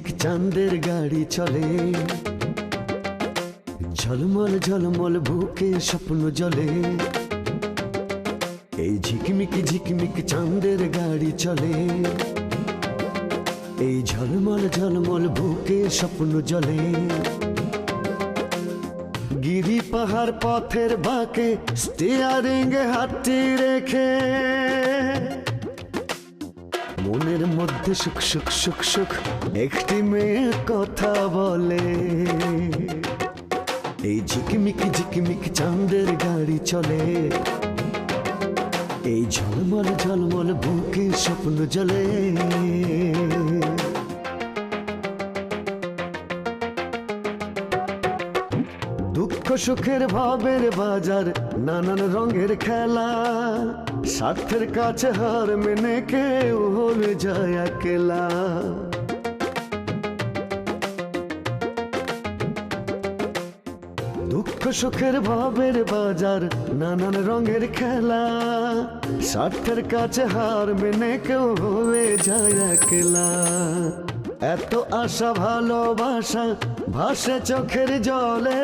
ঝিকমিক চাঁদের গাড়ি চলে, ঝলমল ঝলমল বুকে স্বপ্ন জলে। এই ঝিকমিক ঝিকমিক চাঁদের গাড়ি চলে, এই ঝলমল ঝলমল বুকে স্বপ্ন জলে। গিরি পাহাড় পথের বাঁকে স্টিয়ারিং হাতটি রেখে মনের মধ্যে সুখ সুখ সুখ সুখ একটি মেয়ে কথা বলে। এই ঝিকমিক ঝিকমিক চাঁদের গাড়ি চলে, এই ঝলমল ঝলমল বুকে স্বপ্ন জলে। দুঃখ সুখের ভাবের বাজার, নানান রঙের খেলা, স্বার্থের কাছে হার মেনে কেউ হয়ে যায় একলা। দুঃখ সুখের ভাবের বাজার, নানান রঙের খেলা, স্বার্থের কাছে হার মেনে কেউ হয়ে যায় একলা। এত আশা ভালোবাসা ভাসে চোখের জলে,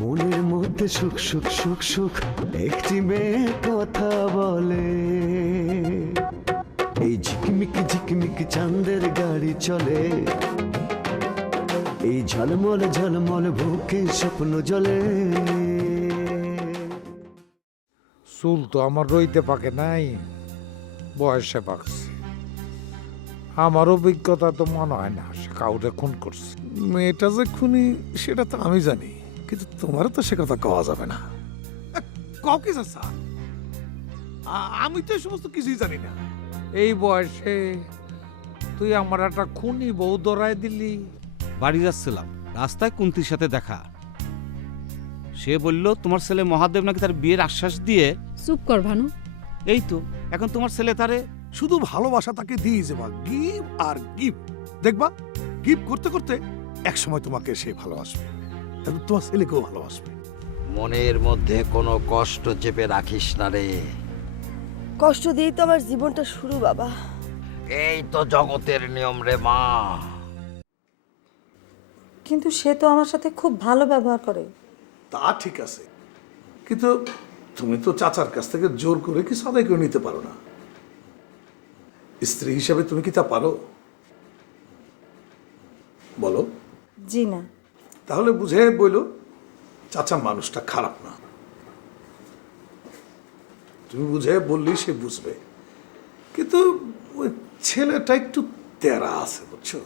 মনের মধ্যে সুখ সুখ সুখ সুখ একটি মেয়ে কথা বলে। এই ঝিকমিক ঝিকমিক চাঁদের গাড়ি চলে, এই ঝলমল ঝলমল বুকে স্বপ্ন জলে। চুল তো আমার রইতে পাকে নাই, বয়সে পাকছে। আমার অভিজ্ঞতা তো মনে হয় না সে কাউরে খুন করছে। মেয়েটা যে খুনি সেটা তো আমি জানি, কিন্তু তোমারও তো সে কথা কওয়া যাবে না। কাউকে স্যার, আমি তো এই সমস্ত কিছুই জানি না। এই বয়সে তুই আমার একটা খুনি বউ ধরায় দিলি। বাড়ি যাচ্ছিলাম, রাস্তায় কুন্তির সাথে দেখা। সে বলল তোমার ছেলে মহাদেব নাকি তার বিয়ের আশ্বাস দিয়ে। চুপ কর ভানু। এই তো এখন তোমার ছেলে তারে শুধু ভালোবাসা তাকে দিয়ে যাবা, গিভ আর গিভ। দেখবা গিভ করতে করতে এক সময় তোমাকে সে ভালোবাসবে, এবং তোমার ছেলেকেও ভালোবাসবে। মনের মধ্যে কোনো কষ্ট চেপে রাখিস না রে। কষ্ট দিয়েই তো আমার জীবনটা শুরু বাবা। এই তো জগতের নিয়ম রে মা। কিন্তু সে তো আমার সাথে খুব ভালো ব্যবহার করে। তা ঠিক আছে, কিন্তু তুমি তো চাচার কাছ থেকে জোর করে কিছু আদায় করে নিতে পারো না। স্ত্রী হিসাবে তুমি কি তা পারো? বলো। জি না। তাহলে বুঝে বইলো চাচা মানুষটা খারাপ না। তুমি বুঝে বললেই সে বুঝবে, কিন্তু ওই ছেলেটা একটু তেরা আছে বুঝছো।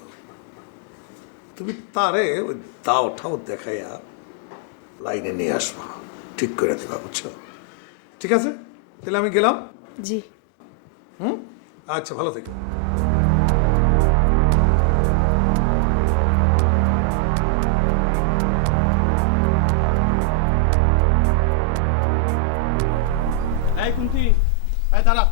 তুমি তারে ওই দাও ঠাও দেখাইয়া লাইনে নিয়ে আসবা, ঠিক করে দেবা বুঝছো। ঠিক আছে, তাহলে আমি গেলাম। জি। আচ্ছা, ভালো থেকো। এই কুন্তি, এই দাঁড়া।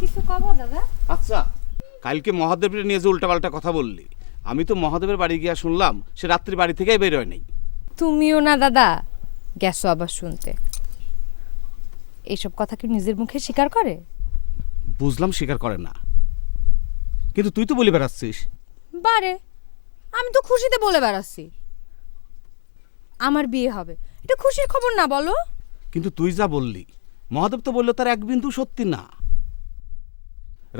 কিছু কব দাদা? আচ্ছা, কালকে মহাদেবের নিয়ে যে উল্টাপাল্টা কথা বললি, আমি তো মহাদেবের বাড়ি গিয়া শুনলাম সে রাত্রি বাড়ি থেকেই বের হয় নাই। তুমিও না দাদা গেছো আবার শুনতে? এইসব কথা কি নিজের মুখে স্বীকার করে? বুঝলাম স্বীকার করে না, কিন্তু তুই তো বলে বেড়াচ্ছিস। বারে, আমি তো খুশিতে বলে বেড়াচ্ছি আমার বিয়ে হবে। এটা খুশির খবর না বলো? কিন্তু তুই যা বললি, মহাদেব তো বললো তার এক বিন্দু সত্যি না।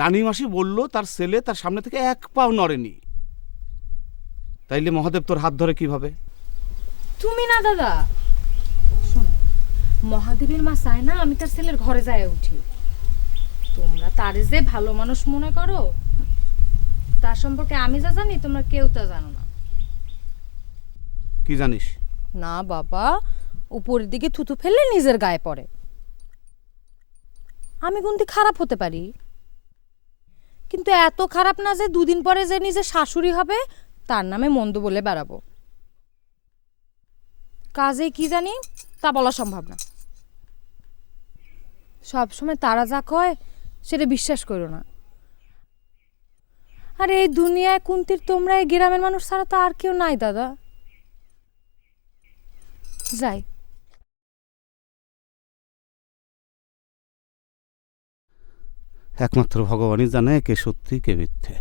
রানী মাসি বলল তার ছেলে তার সামনে থেকে এক পাও নড়েনি। তাইলে মহাদেব তোর হাত ধরে কিভাবে? তুমি না দাদা, শোনো, মহাদেবের মা চায় না আমি তার ছেলের ঘরে যায় উঠি। তোমরা তারে যে ভালো মানুষ মনে করো, তার সম্পর্কে আমি যা জানি তোমরা কেউ তা জানো না। কি জানিস? না বাবা, উপরের দিকে থুতু ফেললে নিজের গায়ে পড়ে। আমি কোনটি খারাপ হতে পারি, কিন্তু এত খারাপ না যে দুদিন পরে যে নিজের শাশুড়ি হবে তার নামে মন্দ বলে বেড়াবো। কাজে কি জানি তা বলা সম্ভব না। সবসময় তারা যা কয় সেটা বিশ্বাস করো না। আর এই দুনিয়ায় কুন্তির তোমরা এই গ্রামের মানুষ ছাড়া তো আর কেউ নাই দাদা। যাই। একমাত্র ভগবানই জানে কে সত্যি কে মিথ্যে।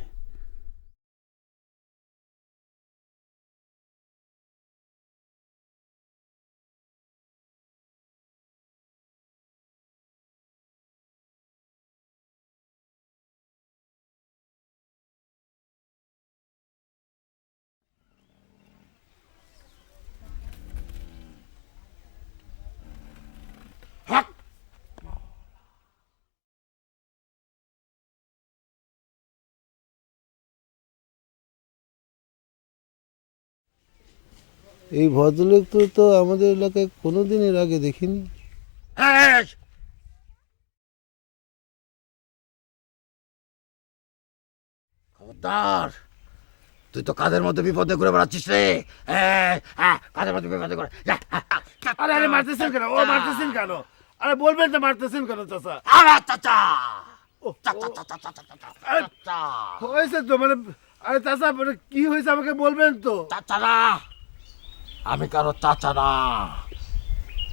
এই ভদ্রলোক তো আমাদের এলাকায় কোনোদিন এর আগে দেখিনি। খবরদার, তুই তো কাদের মধ্যে বিপদে করে বেড়াচ্ছিস রে। কাদের মধ্যে বিপদে করে আরে আরে মারতেছেন কেন? ও মারতেছেন কেন? আরে বলবেন তো মারতেছেন কেন চাচা? চাচা হয়েছে তো মানে, আরে চাচা মানে কি হয়েছে আমাকে বলবেন তো? চাচা না, আমি কারো চাচা না,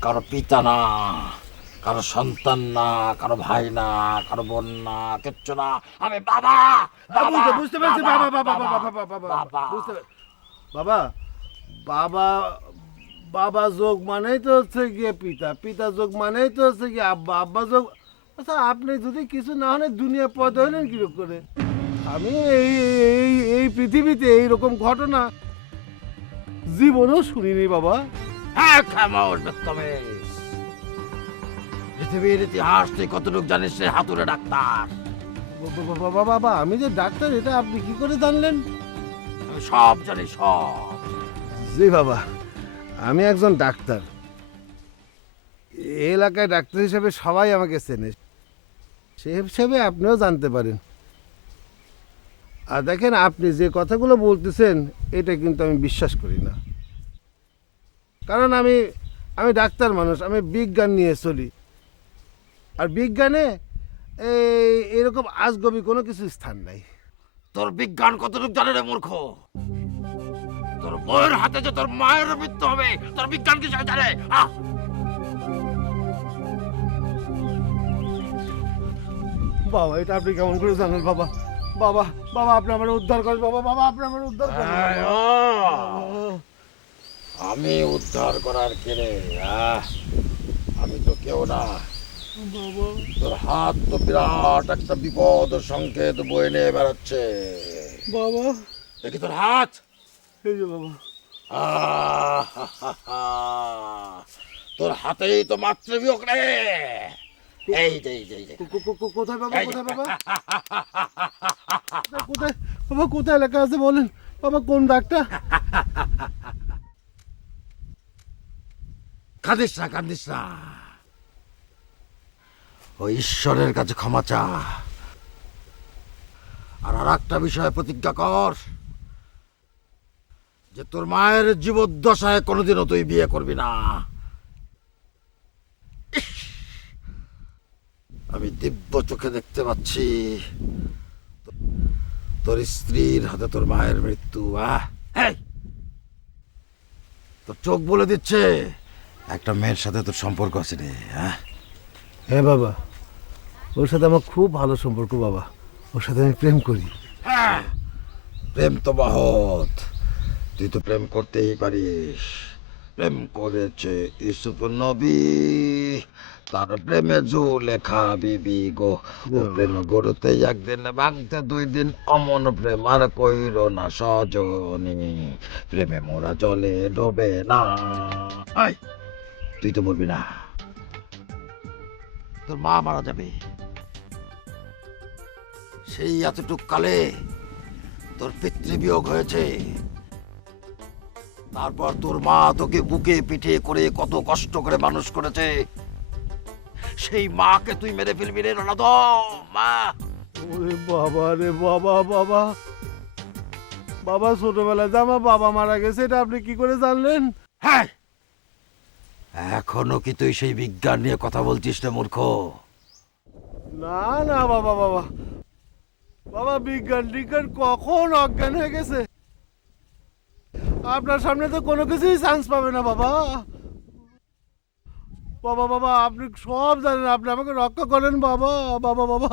কারো পিতা না, কারো সন্তান না, কারো ভাই না, কারো বোন না, কিচ্ছু না, আমি বাবা। বুঝতে পারছি বাবা বাবা বাবা বাবা বাবা বুঝতে বাবা বাবা বাবা যোগ মানেই তো হচ্ছে গিয়ে পিতা, পিতা যোগ মানেই তো হচ্ছে গিয়ে আব্বা, আব্বা যোগ। আচ্ছা আপনি যদি কিছু না হলে দুনিয়া পদ হলেন কিরকম করে? আমি এই এই এই পৃথিবীতে এইরকম ঘটনা জীবনেও শুনিনি বাবা। হ্যাঁ খামোশ বেত্তমেশ, পৃথিবীর ইতিহাস তুই কতটুকু জানিস রে হাতুড়ে ডাক্তার? বাবা বাবা আমি যে ডাক্তার এটা আপনি কি করে জানলেন? আমি সব জানি সব। জি বাবা, আমি একজন ডাক্তার, এই এলাকায় ডাক্তার হিসেবে সবাই আমাকে চেনে, সে হিসেবে আপনিও জানতে পারেন। আর দেখেন আপনি যে কথাগুলো বলতেছেন এটা কিন্তু আমি বিশ্বাস করি না, কারণ আমি আমি ডাক্তার মানুষ, আমি বিজ্ঞান নিয়ে চলি, আর বিজ্ঞানে এই এরকম আজগবি কোনো কিছু স্থান নাই। তোর বিজ্ঞান কতটুকু জানে রে মূর্খ? তোর বউয়ের হাতে যে তোর মায়ের মৃত্যু হবে, তোর বিজ্ঞান কি সে জানে? বাবা এটা আপনি কেমন করে জানেন বাবা? বাবা বাবা আপনি আমার উদ্ধার করেন বাবা, বাবা আপনি আমার উদ্ধার করেন বাবা। আমি উদ্ধার করার কেড়ে, আমি তো কেউ না। তোর হাত তো বিরাট একটা বিপদ সংকেত বয়ে নিয়ে বেড়াচ্ছে। বাবা দেখি তোর হাত। এই যে বাবা, তোর হাতেই তো মাতৃবিয়োগ রে। এই যে এই যে এই যে কোথায় বাবা, কোথায় বাবা? কোথায় বাবা, কোথায় লেখা আছে বলেন বাবা? কোন ডাক্তার? কাঁদিস না কাঁদিস না, ও ঈশ্বরের কাছে ক্ষমা চা, আর একটা বিষয়ে প্রতিজ্ঞা কর যে তোর মায়ের জীবদ্দশায় কোনোদিনও তুই বিয়ে করবি না। ইস, আমি দিব্য চোখে দেখতে পাচ্ছি তোর স্ত্রীর হাতে তোর মায়ের মৃত্যু। তোর চোখ বলে দিচ্ছে একটা মেয়ের সাথে তোর সম্পর্ক আছে রে। হ্যাঁ বাবা, ওর সাথে আমার খুব ভালো সম্পর্ক বাবা, ওর সাথে আমি প্রেম করি। প্রেম তো মহৎ, তুই তো প্রেম করতেই পারিস। প্রেম করেছে ইউসুফ নবী, তার প্রেমে লেখা বিবি গো। ও প্রেম গড়তে একদিন ভাঙতে 2 দিন, অমন প্রেম আর কইর না সজনী, প্রেমে মোরা জলে ডোবে না। তুই তো বলবি না, তোর মা মারা যাবে, সেই এতটুক কালে তোর পিতৃবিয়োগ হয়েছে, তারপর তোর মা তোকে বুকে পিঠে করে কত কষ্ট করে মানুষ করেছে, সেই মাকে তুই মেরে ফেলবি রে মা? ওরে বাবা রে বাবা, বাবা বাবা ছোটবেলায় যে আমার বাবা মারা গেছে এটা আপনি কি করে জানলেন? হ্যাঁ, এখনো কি তুই সেই বিজ্ঞান নিয়ে কথা বলছিস রে মূর্খ? না না বাবা, বাবা বাবা বিজ্ঞান টিজ্ঞান কখন অজ্ঞান হয়ে গেছে? আপনার সামনে তো কোনো কিছুই চান্স পাবে না বাবা। বাবা বাবা আপনি সব জানেন, আপনি আমাকে রক্ষা করেন বাবা, বাবা বাবা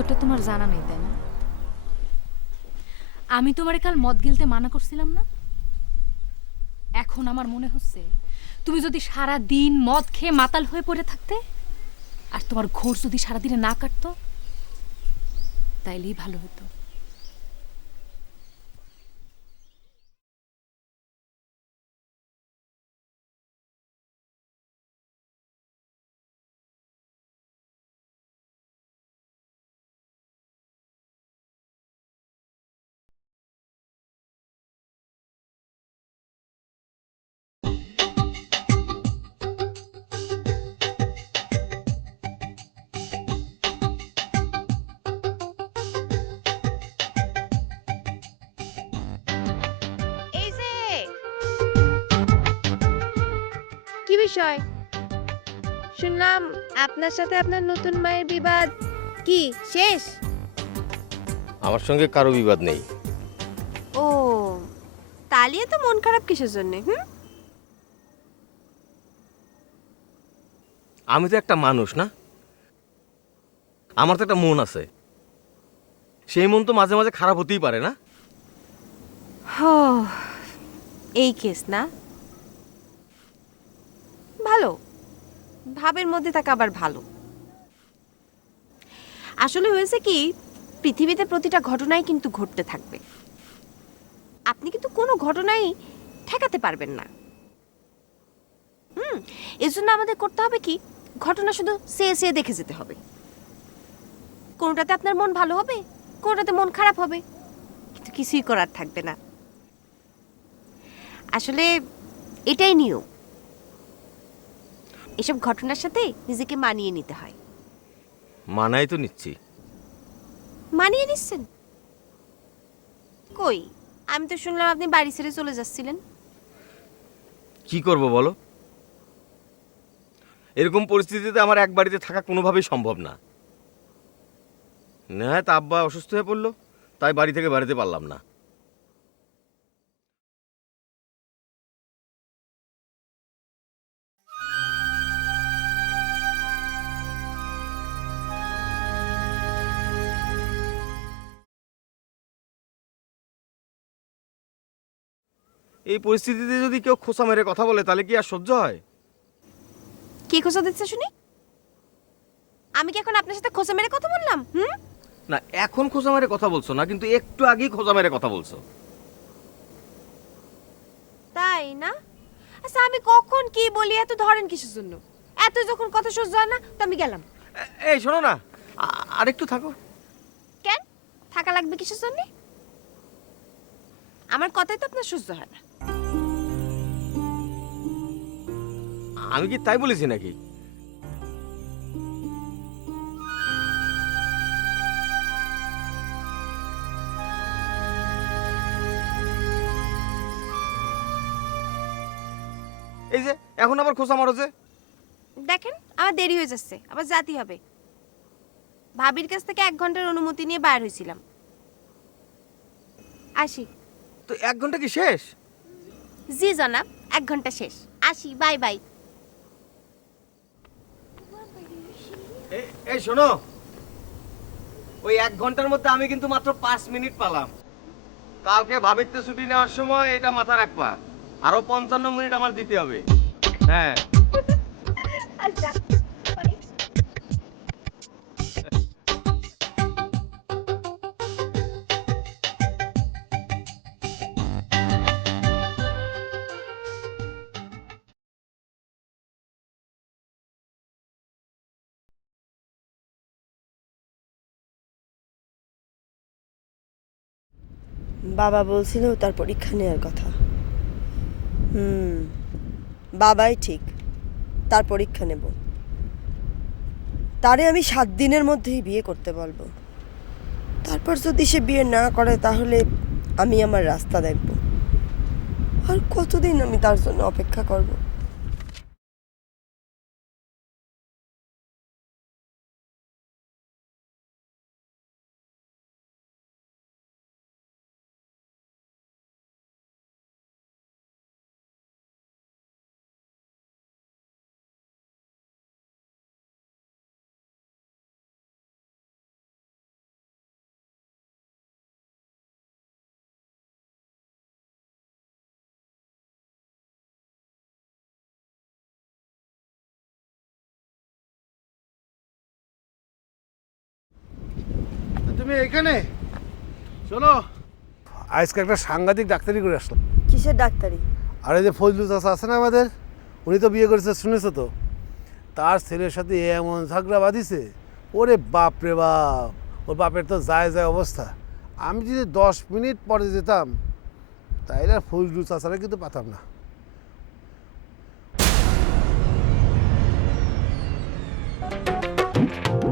উত্তরটা তোমার জানা নেই, তাই না? আমি তোমারে কাল মদ গিলতে মানা করছিলাম না? এখন আমার মনে হচ্ছে তুমি যদি সারা দিন মদ খেয়ে মাতাল হয়ে পড়ে থাকতে, আর তোমার ঘোর যদি সারাদিনে না কাটতো, তাইলেই ভালো হতো। এই যে কি বিষয় শুনলাম আপনার সাথে আপনার নতুন মায়ের বিবাদ কি শেষ? আমার সঙ্গে কারো বিবাদ নেই। ও, তালিয়ে তো মন খারাপ কিসের জন্য? আমি তো একটা মানুষ না, আমার তো একটা মন আছে। সেই মন তো মাঝে মাঝে খারাপ হতেই পারে না? এই কেস না, ভালো ভাবের মধ্যে থাকা আবার ভালো। আসলে হয়েছে কি, পৃথিবীতে প্রতিটা ঘটনাই কিন্তু ঘটতে থাকবে। আপনি কিন্তু কোনো ঘটনাই ঠেকাতে পারবেন না। এর জন্য আমাদের করতে হবে কি, ঘটনা শুধু চেয়ে দেখে যেতে হবে। কোনটাতে আপনার মন ভালো হবে, কোনটাতে মন খারাপ হবে, কিন্তু কিছুই করার থাকবে না। আসলে এটাই নিয়ম। এসব ঘটনার সাথে নিজেকে মানিয়ে নিতে হয়। মানাই তো নিচ্ছি। মানিয়ে নিচ্ছেন কই? আমি তো শুনলাম আপনি বাড়ি ছেড়ে চলে যাচ্ছিলেন। কি করব বলো, এরকম পরিস্থিতিতে আমার এক বাড়িতে থাকা কোনোভাবেই সম্ভব না। না, তা আব্বা অসুস্থ হয়ে পড়লো, তাই বাড়ি থেকে বাড়িতে পারলাম না। এই পরিস্থিতিতে যদি কেউ খোঁচা মেরে কথা বলে, তাহলে কি আর সহ্য হয়? কি খোঁচা দিচ্ছে শুনি? আমি কি এখন আপনার সাথে খোঁচা মেরে কথা বললাম? না, এখন খোঁচা মেরে কথা বলছো না, কিন্তু একটু আগেই খোঁচা মেরে কথা বলছো। তাই না? আচ্ছা, আমি কখন কি বলি এত ধরেন কিসের জন্য? এত যখন কথা সহ্য হয় না, তো আমি গেলাম। এই শোনো না, আর একটু থাকো। কেন থাকা লাগবে কিসের জন্য? আমার কথাই তো আপনার সহ্য হয় না। আমি কি তাই বলেছি নাকি? এই যে এখন আবার খোঁচা মারো যে। দেখেন আমার দেরি হয়ে যাচ্ছে, আবার যেতে হবে। ভাবির কাছ থেকে 1 ঘন্টার অনুমতি নিয়ে বাইর হয়েছিলাম। আসি। তো 1 ঘন্টা কি শেষ? জি জনাব, 1 ঘন্টা শেষ। আসি, বাই বাই। এই শোনো, ওই 1 ঘন্টার মধ্যে আমি কিন্তু মাত্র 5 মিনিট পেলাম। কালকে ভাবিতে ছুটি নেওয়ার সময় এটা মাথা রাখবা, আরো 55 মিনিট আমার দিতে হবে। হ্যাঁ। আচ্ছা। বাবা বলছিল তার পরীক্ষা নেওয়ার কথা। বাবাই ঠিক, তার পরীক্ষা নেব। তারে আমি 7 দিনের মধ্যেই বিয়ে করতে বলবো। তারপর যদি সে বিয়ে না করে, তাহলে আমি আমার রাস্তা দেখব। আর কতদিন আমি তার জন্য অপেক্ষা করব? তুমি এখানে শোনো, আজকে একটা সাংঘাতিক ডাক্তারি করে আসলাম। কিসের ডাক্তারি? আর এই যে ফজলু চাচা আছে না আমাদের, উনি তো বিয়ে করেছে শুনেছো তো, তার ছেলের সাথে এমন ঝগড়া বাঁধিছে, ওরে বাপ রে বাপ, ওর বাপের তো যায় যায় অবস্থা। আমি যদি 10 মিনিট পরে যেতাম তাইলে আর ফজলু চাচারা কিন্তু পাতাম না।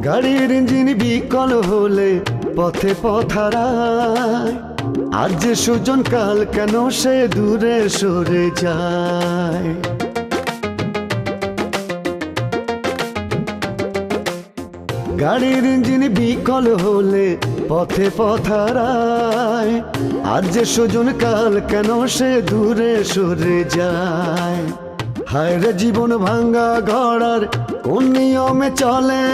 গাড়ির ইঞ্জিন বিকল হলে পথে পথারায়, আজ যে সুজন কাল কেন সে দূরে সরে যায়। গাড়ির ইঞ্জিন বিকল হলে পথে পথারায়, আজ যে সুজন কাল কেন সে দূরে সরে যায়। হায় রে জীবন ভাঙ্গা গড়ার কোন নিয়মে চলে